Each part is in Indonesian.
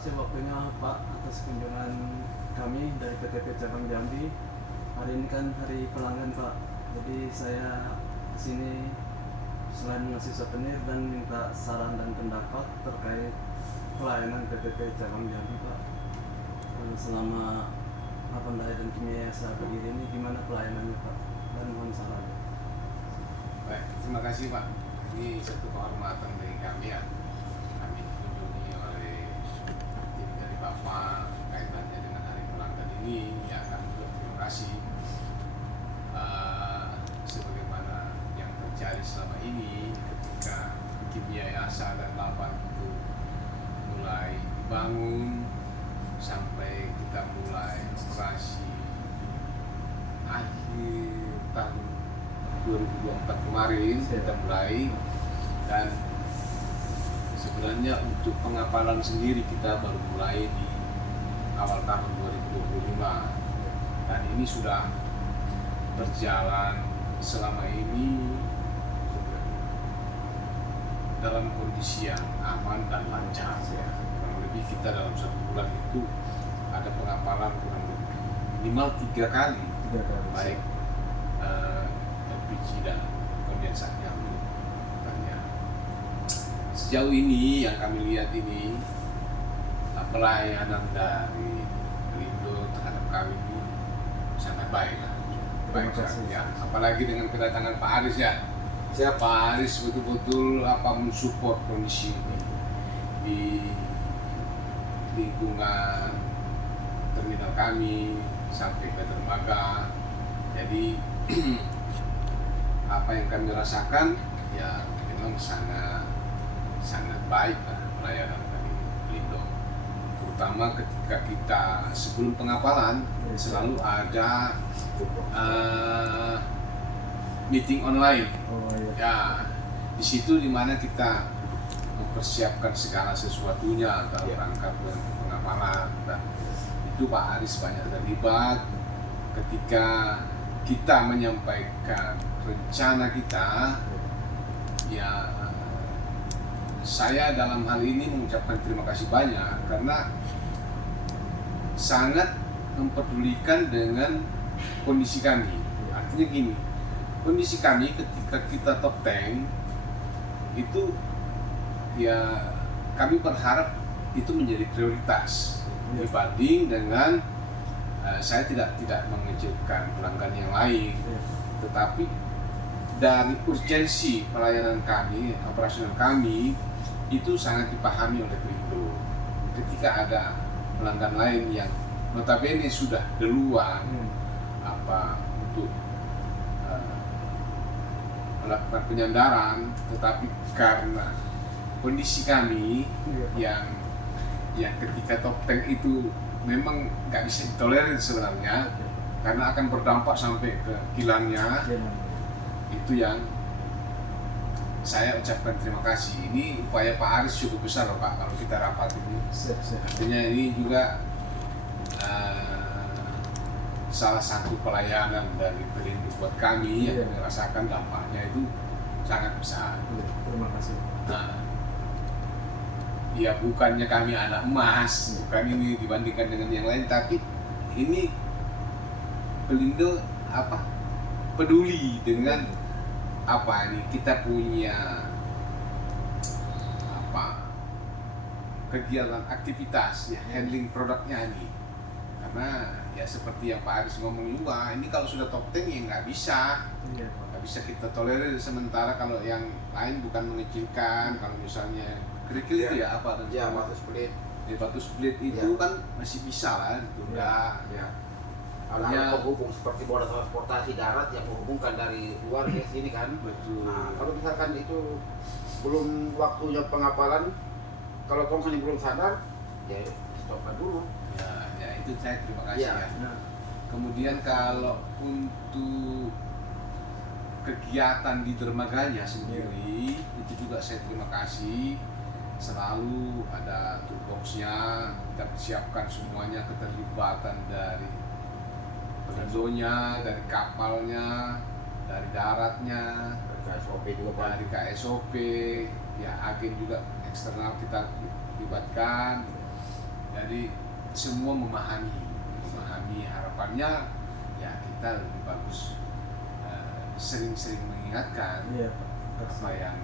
kasih waktunya Pak atas kunjungan kami dari PTP Cabang Jambi. Hari ini kan hari pelanggan Pak, jadi saya kesini selain ngasih souvenir dan minta saran dan pendapat terkait pelayanan PTP Cabang Jambi Pak. Selama Avandaya dan Kimia saya berdiri ini gimana pelayanannya Pak, dan mohon saran. Baik, terima kasih Pak. Ini satu kehormatan bagi kami ya. Kami dikunjungi oleh tim dari Bapak kaitannya dengan hari pelanggan ini. Ya, kami juga terima kasih. Sebagaimana yang terjadi selama ini ketika Kimia Yasa dan Lapan itu mulai dibangun sampai kita mulai operasi akhir tahun 2024 kemarin kita mulai, dan sebenarnya untuk pengapalan sendiri kita baru mulai di awal tahun 2025, dan ini sudah berjalan selama ini dalam kondisi yang aman dan lancar ya. Kurang lebih kita dalam 1 bulan itu ada pengapalan kurang lebih minimal 3 kali, baik LPG dan kondensatnya. Sejauh ini yang kami lihat ini pelayanan dari Pelindo terhadap kami ini sangat baik lah. Baik ya. Apalagi dengan kedatangan Pak Aris ya. Pak Aris betul-betul mensupport kondisi ini di lingkungan terminal kami sampai ke dermaga. Jadi apa yang kami rasakan ya memang sangat baik lah pelayanan dari Pelindo, terutama ketika kita sebelum pengapalan selalu ada meeting online. Ya, di situ dimana kita mempersiapkan segala sesuatunya dalam rangka pengapalan, dan itu Pak Aris banyak terlibat ketika kita menyampaikan rencana kita. Ya, saya dalam hal ini mengucapkan terima kasih banyak karena sangat mempedulikan dengan kondisi kami. Artinya gini, kondisi kami ketika kita top tank itu ya kami berharap itu menjadi prioritas dibanding dengan saya tidak mengecilkan pelanggan yang lain, tetapi dari urgensi pelayanan kami, operasional kami itu sangat dipahami oleh Pelindo. Ketika ada pelanggan lain yang notabene sudah duluan untuk melakukan penyandaran, tetapi karena kondisi kami yang ketika top tank itu memang nggak bisa ditolerir sebenarnya, karena akan berdampak sampai ke kilangnya. Itu yang saya ucapkan terima kasih. Ini upaya Pak Aris cukup besar loh Pak, kalau kita rapat ini. Artinya ini juga salah satu pelayanan dari Pelindo buat kami yang merasakan dampaknya itu sangat besar. Terima kasih. Nah, ya bukannya kami anak emas, bukan ini dibandingkan dengan yang lain, tapi ini Pelindo peduli dengan ini kita punya kegiatan aktivitas ya, handling produknya ini. Karena ya seperti yang Pak Aris ngomong juga, ini kalau sudah top 10 ya nggak bisa kita tolerir. Sementara kalau yang lain bukan mengecilkan, kalau misalnya kerikil itu ya batu split. Di batu split itu kan masih bisa lah ditunda. Ada penghubung seperti moda transportasi darat yang menghubungkan dari luar ke sini kan. Betul. Nah, kalau misalkan itu belum waktunya pengapalan, kalau hanya belum sadar, ya stopkan dulu. Ya itu saya terima kasih ya. Nah, Kemudian kalau untuk kegiatan di dermaganya sendiri itu juga saya terima kasih. Selalu ada toolbox-nya, kita siapkan semuanya, keterlibatan dari Pelindonya, dari kapalnya, dari daratnya, dari KSOP, ya agen juga eksternal kita libatkan. Jadi semua memahami harapannya ya kita lebih bagus sering-sering mengingatkan Iya Pak. apa yang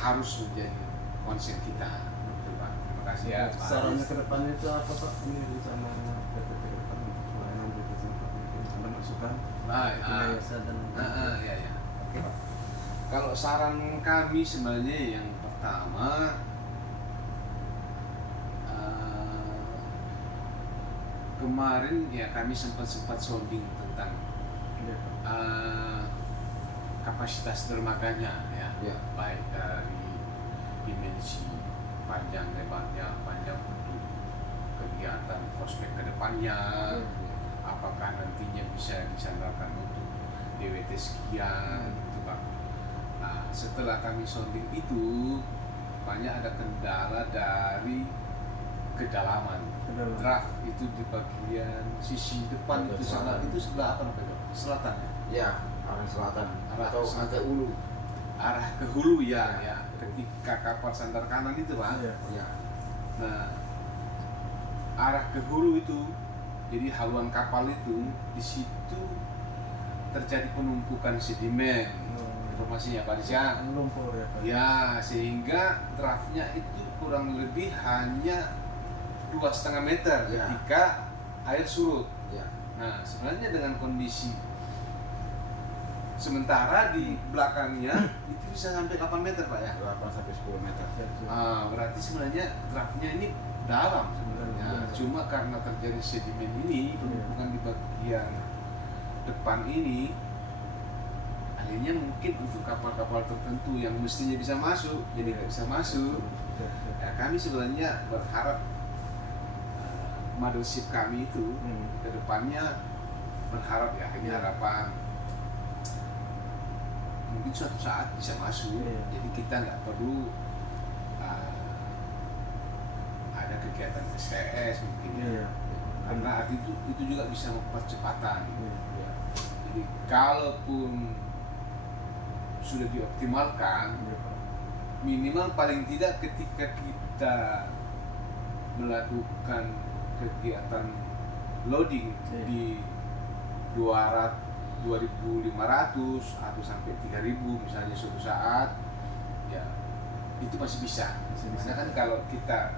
harus menjadi konsen kita. Betul, Pak. Terima kasih ya Pak. Sarannya ke depan itu apa Pak? Ini rencana PTP ke depan untuk pelayanan BPJS Pak, mungkin ada masukan yayasan dan Ya. Oke Pak. Kalau saran kami sebenarnya yang pertama kemarin ya kami sempat sounding tentang Iya, Pak. kapasitas dermaganya ya, Ya. baik dari dimensi panjang lebarnya, panjang untuk kegiatan prospek kedepannya, apakah nantinya bisa disandarkan untuk DWT sekian gitu Pak. Nah setelah kami sounding itu banyak ada kendala dari kedalaman. Draft itu di bagian sisi depan itu sana, itu sebelah apa namanya? Selatan ya? Ya, arah selatan Arah atau selatan. ke ulu. Arah ke hulu ya. Ketika kapal sandar kanan itu Pak. Iya. Ya. Nah, arah ke hulu itu, jadi haluan kapal itu di situ terjadi penumpukan sedimen. Informasinya Pak Disya. Lumpur ya Pak. Ya, sehingga draftnya itu kurang lebih hanya 2,5 meter Ya. ketika air surut. Ya. Nah, sebenarnya dengan kondisi sementara di belakangnya itu bisa sampai 8 meter Pak ya. 8 sampai 10 meter. Berarti sebenarnya draftnya ini dalam sebenarnya. Dalam. Cuma karena terjadi sedimen ini, penumpukan di bagian depan ini, akhirnya mungkin untuk kapal-kapal tertentu yang mestinya bisa masuk, jadi nggak bisa masuk. Ya, kami sebenarnya berharap mothership kami itu ke depannya berharap ya, ini harapan mungkin suatu saat bisa masuk. Iya. Jadi kita nggak perlu ada kegiatan STS mungkin ya. Iya. Karena itu juga bisa mempercepatan. Iya. Jadi kalaupun sudah dioptimalkan, Iya, Pak. minimal paling tidak ketika kita melakukan kegiatan loading Iya. di 2.500 atau sampai 3.000 misalnya suatu saat, ya itu masih bisa. Karena kan kalau kita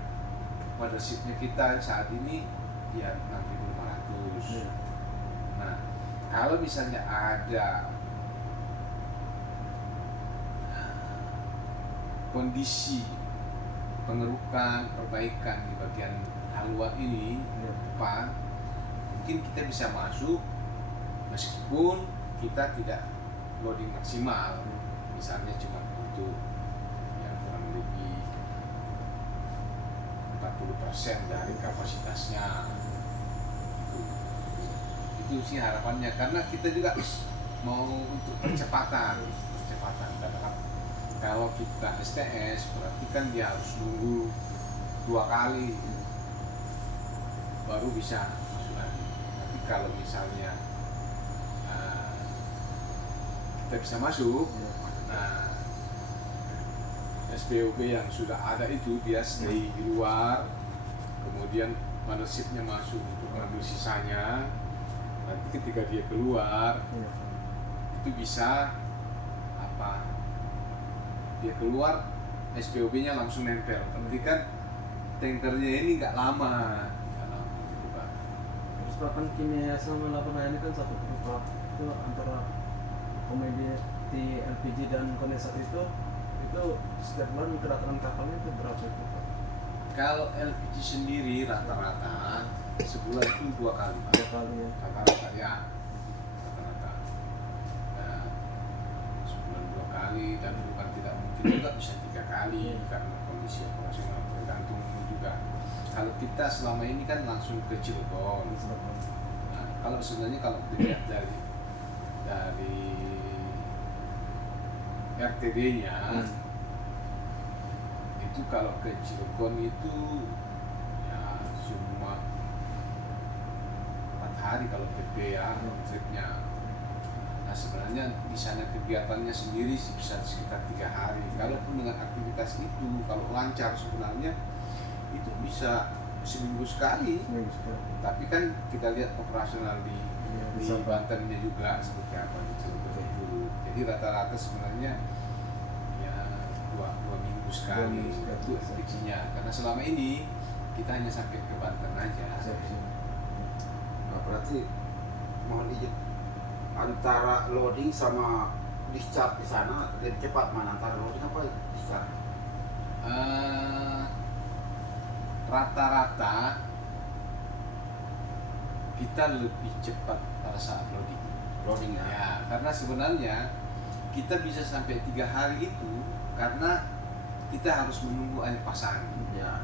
mothershipnya kita saat ini ya 6.500. Iya. Nah, kalau misalnya ada kondisi pengerukan, perbaikan di bagian haluan ini Iya. depan, mungkin kita bisa masuk meskipun kita tidak loading maksimal, misalnya cuma untuk yang kurang lebih 40% dari kapasitasnya. Itu sih harapannya, karena kita juga mau untuk percepatan. Kalau kita STS berarti kan dia harus nunggu 2 kali baru bisa masuk lagi. Tapi kalau misalnya kita bisa masuk, nah SPOB yang sudah ada itu dia stay di luar, kemudian mothershipnya masuk untuk mengambil sisanya. Nanti ketika dia keluar, Iya. itu bisa dia keluar, SPOB-nya langsung nempel. Berarti kan tankernya ini nggak lama gitu Pak. Terus Pak, kan kimia sama lapangan ini kan satu grup Pak. Itu antara komoditi LPG dan kondensat itu setiap bulan kedatangan kapalnya itu berapa itu Pak? Kalau LPG sendiri rata-rata sebulan itu 2 kali Pak. 2 kali ya. Rata-rata ya. Rata-rata. Nah, sebulan 2 kali, dan bukan tidak mungkin juga bisa 3 kali karena kondisi operasional tergantung juga. Kalau kita selama ini kan langsung ke Cirebon. Nah, kalau sebenarnya kalau dilihat dari RTD-nya itu kalau ke Cirebon itu ya cuma 4 hari kalau PP ya road tripnya. Nah sebenarnya di sana kegiatannya sendiri sih bisa sekitar 3 hari. Kalaupun dengan aktivitas itu kalau lancar sebenarnya itu bisa seminggu sekali. Tapi kan kita lihat operasional di bisa Bantennya juga seperti apa gitu. Jadi rata-rata sebenarnya ya dua minggu sekali itu rezekinya. Karena selama ini kita hanya sampai ke Banten aja. Nah, berarti mohon izin, antara loading sama discharge di sana lebih cepat mana, antara loading apa discharge? Rata-rata kita lebih cepat pada saat loading. Loading ya. Ya, karena sebenarnya kita bisa sampai 3 hari itu karena kita harus menunggu air pasang. Ya.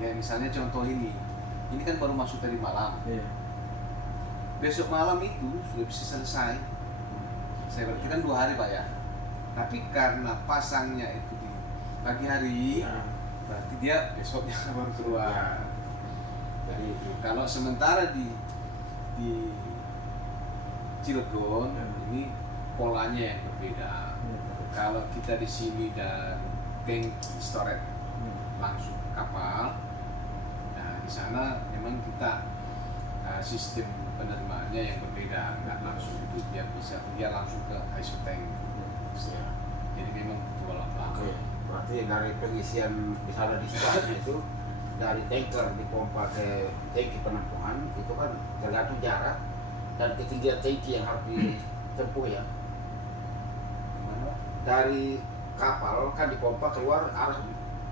Ya misalnya contoh ini kan baru masuk tadi malam. Iya. Besok malam itu sudah bisa selesai. Saya berarti kan 2 hari Pak ya. Tapi karena pasangnya itu di pagi hari, Ya. berarti dia besoknya baru keluar. Ya. Jadi Kalau sementara di Cilegon ini polanya yang berbeda. Kalau kita di sini dan tank storage langsung ke kapal, nah di sana memang kita sistem penerimaannya yang berbeda, nggak langsung itu dia langsung ke ISO tank. ya. Jadi memang butuh lama. Oke, berarti dari pengisian di sana discharge itu dari tanker dipompa ke tangki penampungan itu kan tergantung jarak dan ketinggian tangki yang harus ditempuh ya. Gimana? Dari kapal kan dipompa keluar arah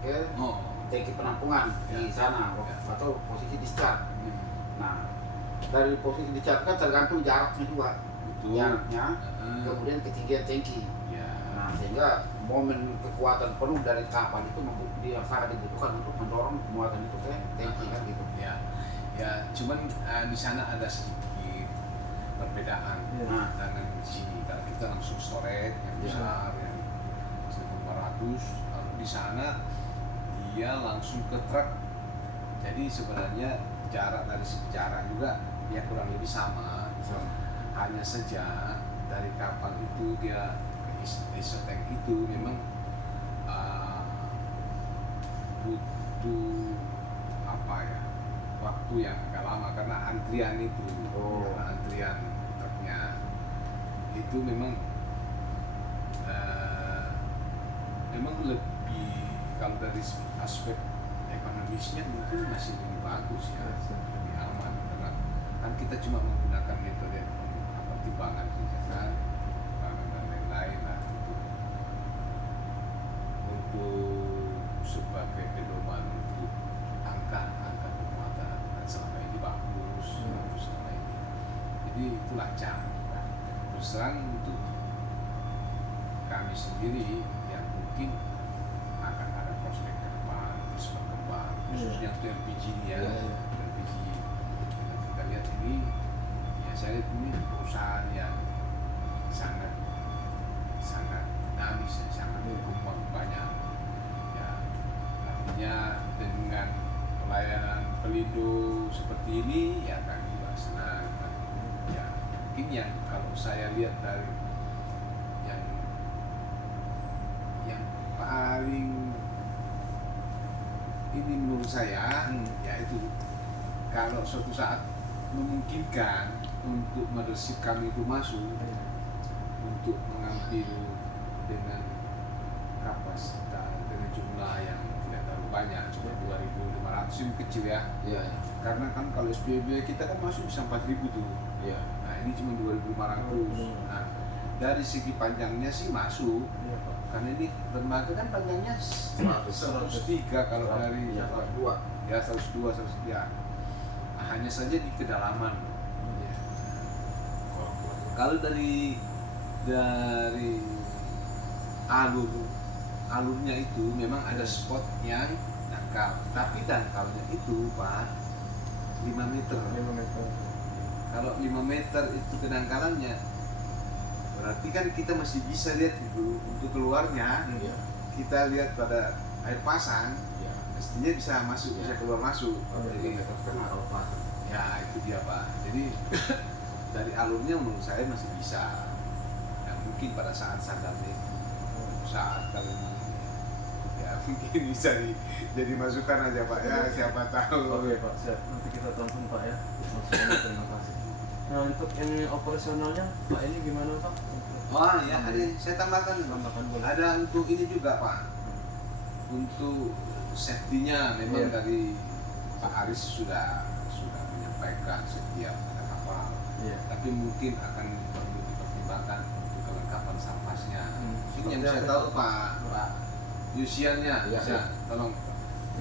ke Oh, tangki penampungan di Ya. sana Ya. atau posisi discharge. hmm, Nah, dari posisi discharge kan tergantung jaraknya juga, betul. jaraknya, Heeh. kemudian ketinggian tangki. Ya. Nah, sehingga momen kekuatan penuh dari kapal itu dia sangat dibutuhkan untuk mendorong muatan itu ke tangki kan gitu. Ya, cuman di sana ada sedikit perbedaan Iya. Nah, dengan di sini. Kalau kita langsung storage yang Iya. besar yang 1.400, kalau di sana dia langsung ke truk. Jadi sebenarnya jarak dari segi jarak juga ya kurang lebih sama. Hanya saja dari kapal itu dia ke ISO tank itu memang butuh apa ya, waktu yang agak lama karena antrian itu. Oh. Karena antrian truknya itu memang memang lebih, kalau dari aspek ekonomisnya mungkin masih lebih bagus ya, lebih aman karena kan kita cuma menggunakan metode timbangan saja kan, timbangan dan lain-lain lah untuk sebagai pedoman untuk angka pemuatan, dan selama ini bagus selama ini, jadi itu lancar. Nah, terus terang untuk kami sendiri yang mungkin akan ada prospek ke depan terus berkembang, khususnya untuk LPG ini ya. Iya, iya. LPG yang kita lihat ini ya, saya lihat ini perusahaan yang sangat dinamis ya, sangat berkembang banyak ya. Artinya dengan pelayanan Pelindo seperti ini ya kami juga senang ya. Mungkin yang kalau saya lihat dari yang paling ini menurut saya yaitu kalau suatu saat memungkinkan untuk mothership kami itu masuk untuk mengambil dengan kapasitas dengan jumlah yang tidak terlalu banyak, cuma 2.500 ini kecil ya. Iya. Karena kan kalau SPB kita kan masuk bisa 4.000 tuh. Iya. Nah ini cuma 2.500. Nah dari segi panjangnya sih masuk. Iya, Pak. Karena ini dermaga kan panjangnya 103 kalau dari ya, 102. ya 102 103. Nah, hanya saja di kedalaman. Kalau dari alurnya itu memang ada spot yang dangkal, tapi dangkalnya itu Pak 5 meter. 5 meter. Kalau 5 meter itu kedangkalannya, berarti kan kita masih bisa lihat itu untuk keluarnya. Iya. Kita lihat pada air pasang, Iya. mestinya bisa masuk, bisa keluar masuk. Jadi, Terkenal kalau pasang. ya itu dia Pak. Jadi dari alurnya menurut saya masih bisa. mungkin pada saat sadarnya itu saat kalau ya mungkin bisa jadi masukan aja Pak ya, siapa tahu. Oke Pak, siap. Nanti kita tonton Pak ya. Masukannya, terima kasih. Nah untuk yang operasionalnya Pak ini gimana Pak? Oh ya, ada saya tambahkan. Tambahkan boleh. Ada untuk ini juga Pak. Untuk safety-nya memang Iya. dari Pak Aris sudah menyampaikan setiap ada kapal. Iya. Tapi mungkin akan perlu dipertimbangkan untuk kelengkapan salvasnya. Mungkin yang Seperti saya apa tahu itu, Pak Yusiannya, Iya, bisa iya. tolong.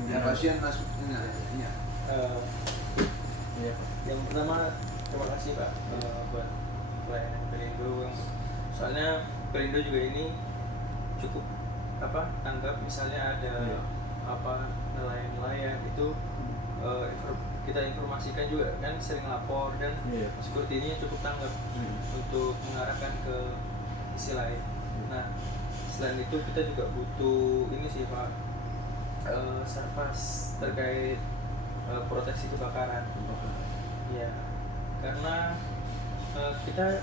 Iya. Pak Yusian masuknya. Iya. Iya Pak. Yang pertama terima kasih Pak buat pelayanan Perindo, soalnya Perindo juga ini cukup tanggap misalnya ada Iya. nelayan-nelayan itu kita informasikan juga kan, sering lapor, dan Iya. security ini cukup tanggap untuk mengarahkan ke isi lain. Nah selain itu kita juga butuh ini sih Pak, servis terkait proteksi kebakaran. Ya, karena kita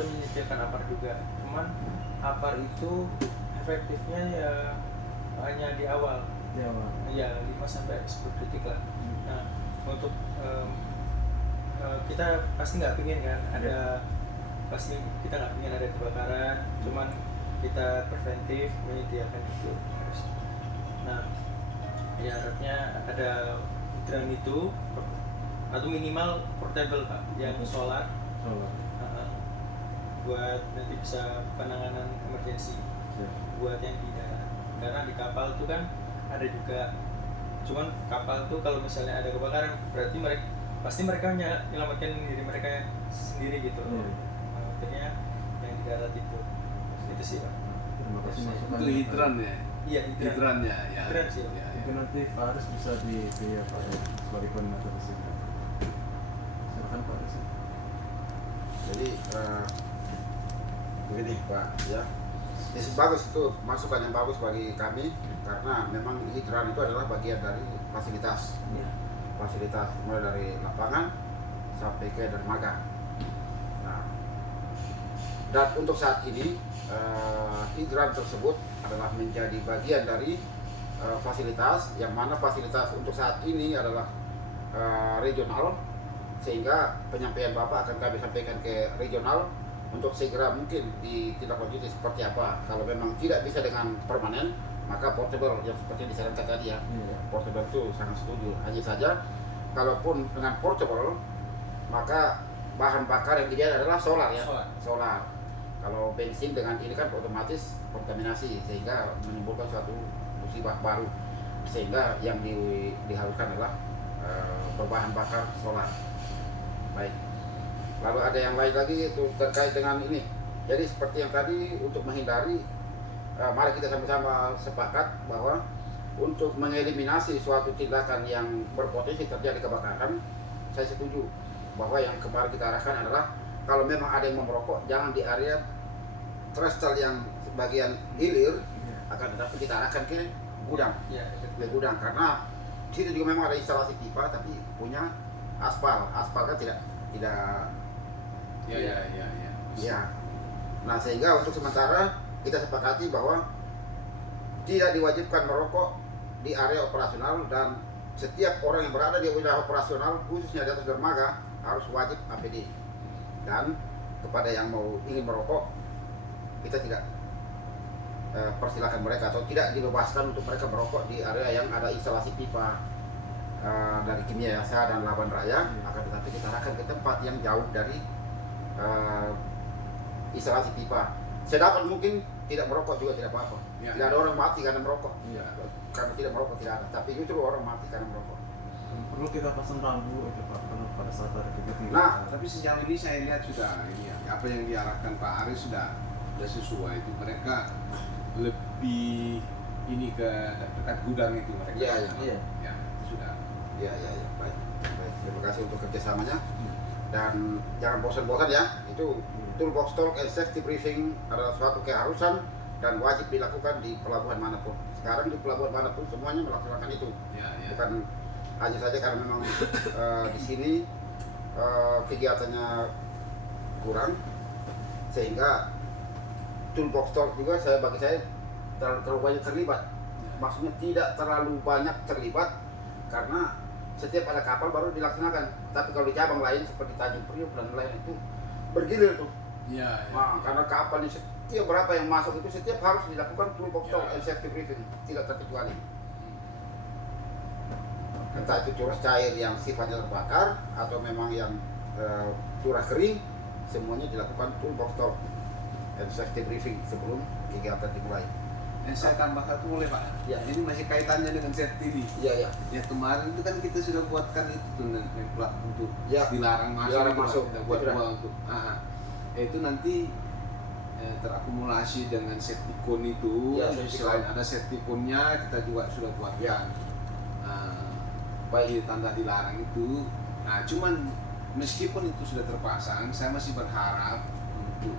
menyediakan APAR juga, cuman APAR itu efektifnya ya hanya di awal, Iya Pak. ya 5-10 detik lah. Nah untuk kita pasti nggak pingin kan pasti kita nggak pingin ada kebakaran, cuman kita preventif menyediakan itu. Nah ya harapnya ada hidran itu atau minimal portable Pak, yang solar, Solar. buat nanti bisa penanganan emergensi Siap. buat yang di darat. Karena di kapal itu kan ada juga, cuman kapal tuh kalau misalnya ada kebakaran berarti mereka menyelamatkan diri mereka sendiri gitu loh. Iya. Makanya yang di darat itu sih Pak. Terima kasih Siap. masukannya. Itu hidran ya. Iya, Hidrannya ya. Hidran sih. Ya, ya. Mungkin nanti Pak Aris bisa di ya Pak ya, sebagai koordinator di sini. Silakan Pak Aris. Jadi begini Pak ya, bagus, itu masukan yang bagus bagi kami, karena memang hidran itu adalah bagian dari fasilitas mulai dari lapangan sampai ke dermaga. Nah, dan untuk saat ini hidran tersebut adalah menjadi bagian dari fasilitas, yang mana fasilitas untuk saat ini adalah regional, sehingga penyampaian Bapak akan kami sampaikan ke regional untuk segera mungkin ditindaklanjuti seperti apa. Kalau memang tidak bisa dengan permanen, maka portable yang seperti yang disarankan tadi ya. Iya. Portable itu sangat setuju. Hanya saja kalaupun dengan portable, maka bahan bakar yang dilihat adalah solar ya. Solar. Kalau bensin dengan ini kan otomatis kontaminasi, sehingga menimbulkan suatu musibah baru. Sehingga yang diharuskan adalah berbahan bakar solar. Baik. Lalu ada yang lain lagi itu terkait dengan ini. Jadi seperti yang tadi, untuk menghindari, mari kita sama-sama sepakat bahwa untuk mengeliminasi suatu tindakan yang berpotensi terjadi kebakaran, saya setuju bahwa yang kemarin kita arahkan adalah kalau memang ada yang merokok, jangan di area trestle yang bagian hilir, akan tetapi kita arahkan ke gudang. Ya, Ke gudang, karena di situ juga memang ada instalasi pipa tapi punya aspal kan tidak Ya. ya. Nah, sehingga untuk sementara kita sepakati bahwa tidak diwajibkan merokok di area operasional, dan setiap orang yang berada di wilayah operasional khususnya di atas dermaga harus wajib APD. Dan kepada yang ingin merokok, kita tidak persilakan mereka atau tidak dibebaskan untuk mereka merokok di area yang ada instalasi pipa dari Kimia Yasa dan Laban Raya. Akan tetapi kita arahkan ke tempat yang jauh dari instalasi pipa. Sedapat mungkin tidak merokok juga tidak apa-apa. Ya. Tidak ada orang mati karena merokok. Iya. Karena tidak merokok tidak ada, tapi justru orang mati karena merokok. Perlu kita pasang rambu itu Pak, karena pada saat ada kegiatan. Nah, Tapi sejauh ini saya lihat sudah ini ya, apa yang diarahkan Pak Aris sudah sesuai. Itu mereka lebih ini ke dekat gudang itu mereka. Iya, iya. Ya, sudah. ya, baik. Terima kasih untuk kerjasamanya. Dan jangan bosan-bosan ya. Itu toolbox talk and safety briefing adalah suatu keharusan dan wajib dilakukan di pelabuhan manapun. Sekarang di pelabuhan manapun semuanya melaksanakan itu. Ya. Bukan hanya saja karena memang di sini kegiatannya kurang, sehingga toolbox talk juga bagi saya terlalu banyak terlibat. Maksudnya tidak terlalu banyak terlibat karena setiap ada kapal baru dilaksanakan. Tapi kalau di cabang lain seperti Tanjung Priok dan lain itu bergilir tuh. Iya. Nah, karena kapal ini setiap berapa yang masuk itu setiap harus dilakukan toolbox talk and safety briefing, tidak terkecuali. Entah itu curah cair yang sifatnya terbakar atau memang yang curah kering, semuanya dilakukan toolbox talk and safety briefing sebelum kegiatan dimulai. Saya tambah satu boleh Pak? Ya. Ini masih kaitannya dengan safety ini. Iya, iya. Ya kemarin itu kan kita sudah buatkan itu tuh template untuk Ya, dilarang masuk. dilarang itu, masuk. Kita buat Sudah. dua untuk. Itu nanti terakumulasi dengan safety cone itu. Ya, safety Selain cone. ada safety cone-nya, kita juga sudah buatkan. Ya. Baik tanda dilarang itu. Nah, cuman meskipun itu sudah terpasang, saya masih berharap untuk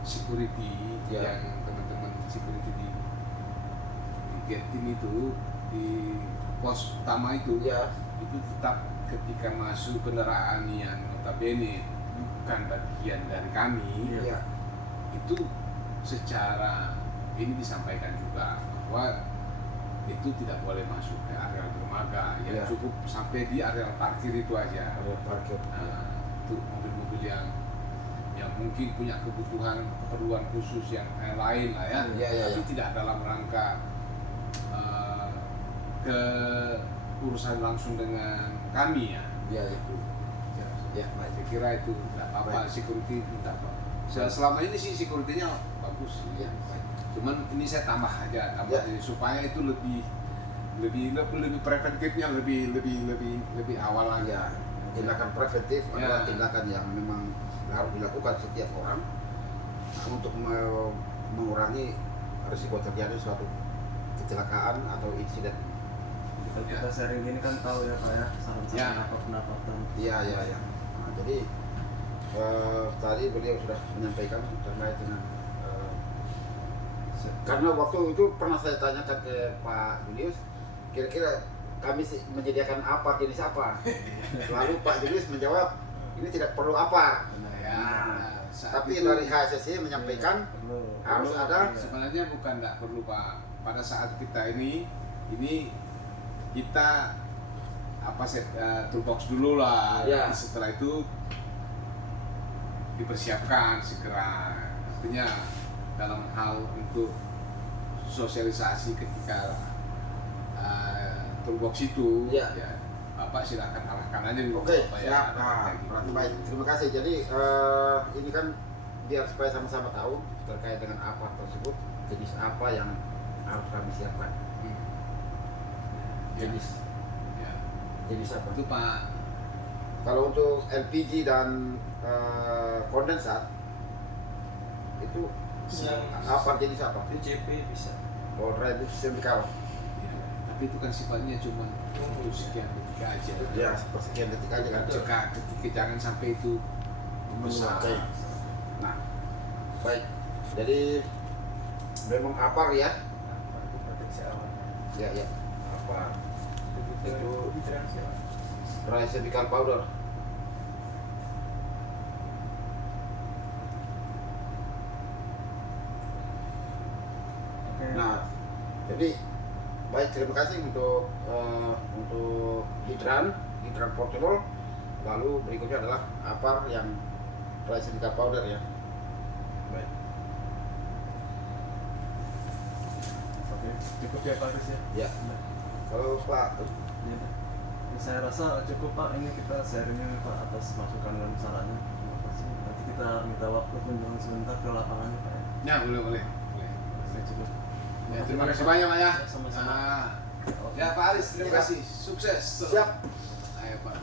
security Ya. yang teman-teman security di Getin itu di pos utama itu Ya. itu tetap ketika masuk kendaraan yang notabene bukan bagian dari kami Iya. itu secara ini disampaikan juga bahwa itu tidak boleh masuk ke area dermaga ya, Iya. cukup sampai di area parkir itu aja. Area parkir. Nah, itu mobil-mobil yang mungkin punya keperluan khusus yang lain lah ya, Iya, iya, tapi iya. tidak dalam rangka ke urusan langsung dengan kami ya. Iya, iya. Itu Ya, baik. saya kira itu tidak apa-apa, Baik. security tidak apa. Selama ini sih security-nya bagus. Iya, baik. Cuman ini saya tambah aja, Ya. supaya itu lebih preventifnya lebih awal lagi. Ya, tindakan preventif Ya. adalah tindakan yang memang harus dilakukan setiap orang untuk mengurangi risiko terjadi suatu kecelakaan atau insiden. Kalau kita sharing gini kan tahu ya Pak ya, saran-saran Ya. apa pendapatan. Iya, iya, iya. Nah, jadi tadi beliau sudah menyampaikan terkait dengan karena waktu itu pernah saya tanyakan ke Pak Julius, kira-kira kami menyediakan apa, jenis apa. Lalu Pak Julius menjawab, ini tidak perlu apa. Ya, Nah, saat tapi itu- dari HSSC menyampaikan Perlu. harus Perlu. ada. Iya. sebenarnya bukan tidak perlu Pak. Pada saat kita ini kita toolbox dulu lah. Ya. Setelah itu dipersiapkan segera. Artinya dalam hal untuk sosialisasi ketika toolbox itu, Ya. Bapak silakan arahkan aja dulu. Oke, Bapak siap. ya, Nah, kayak gitu. baik, terima kasih. Jadi ini kan biar supaya sama-sama tahu terkait dengan apa tersebut, jenis apa yang harus kami siapkan. Ya. Jenis Ya. jenis apa? Itu Pak. Kalau untuk LPG dan kondensat itu Yang apa jenis apa? DJP bisa. Oh, rebus chemical. Ya, tapi itu kan sifatnya cuma untuk sekian detik aja. Ya, sepersekian detik aja kan. Cegah ketika jangan sampai itu besar. Oke. Nah, baik. Jadi memang apar ya? Apa itu proteksi awal? Ya, ya. Apa? Itu- Literasi awal. Dry chemical powder. Oke. Nah, jadi baik, terima kasih untuk hidran portable. Lalu berikutnya adalah apar yang dry chemical powder ya. Baik. Oke, cukup ya Pak Chris ya. Ya. Kalau Pak, Ya, udah. Ya, saya rasa cukup Pak, ini kita sharingnya Pak atas masukan dan sarannya. Terima kasih. Nanti kita minta waktu kunjungan sebentar ke lapangannya Pak ya. Ya, boleh. Saya cukup. Ya, terima kasih banyak Pak ya. Ya, sama-sama. Ah. Oke. Ya Pak Aris, terima Siap. kasih. Sukses. siap. Ayo Pak.